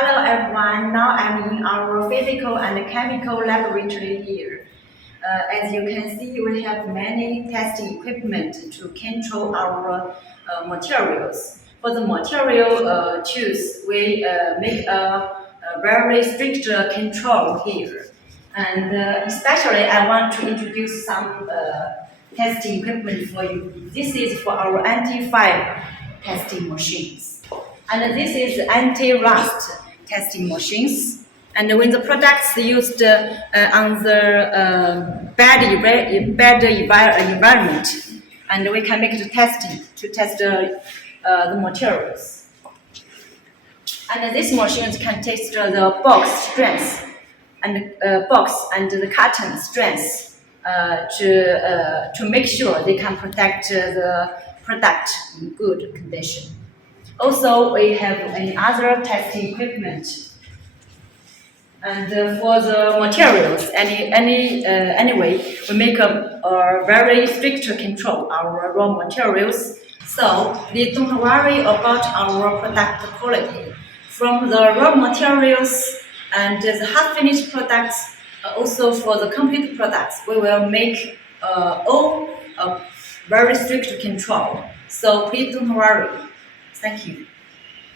Hello everyone, now I'm in our physical and chemical laboratory here. As you can see, we have many testing equipment to control our materials. For the material choose, we make a very strict control here. And especially I want to introduce some testing equipment for you. This is for our anti-fire testing machines. And this is anti-rust testing machines. And when the products used on the bad environment, and we can make the testing to test the materials. And these machines can test the box strength and the carton strength to make sure they can protect the product in good condition. Also, we have other testing equipment. And for the materials, anyway, we make a very strict control our raw materials. So they don't worry about our product quality. From the raw materials and the half-finished products, also for the complete products, we will make all very strict control. So please don't worry. Thank you.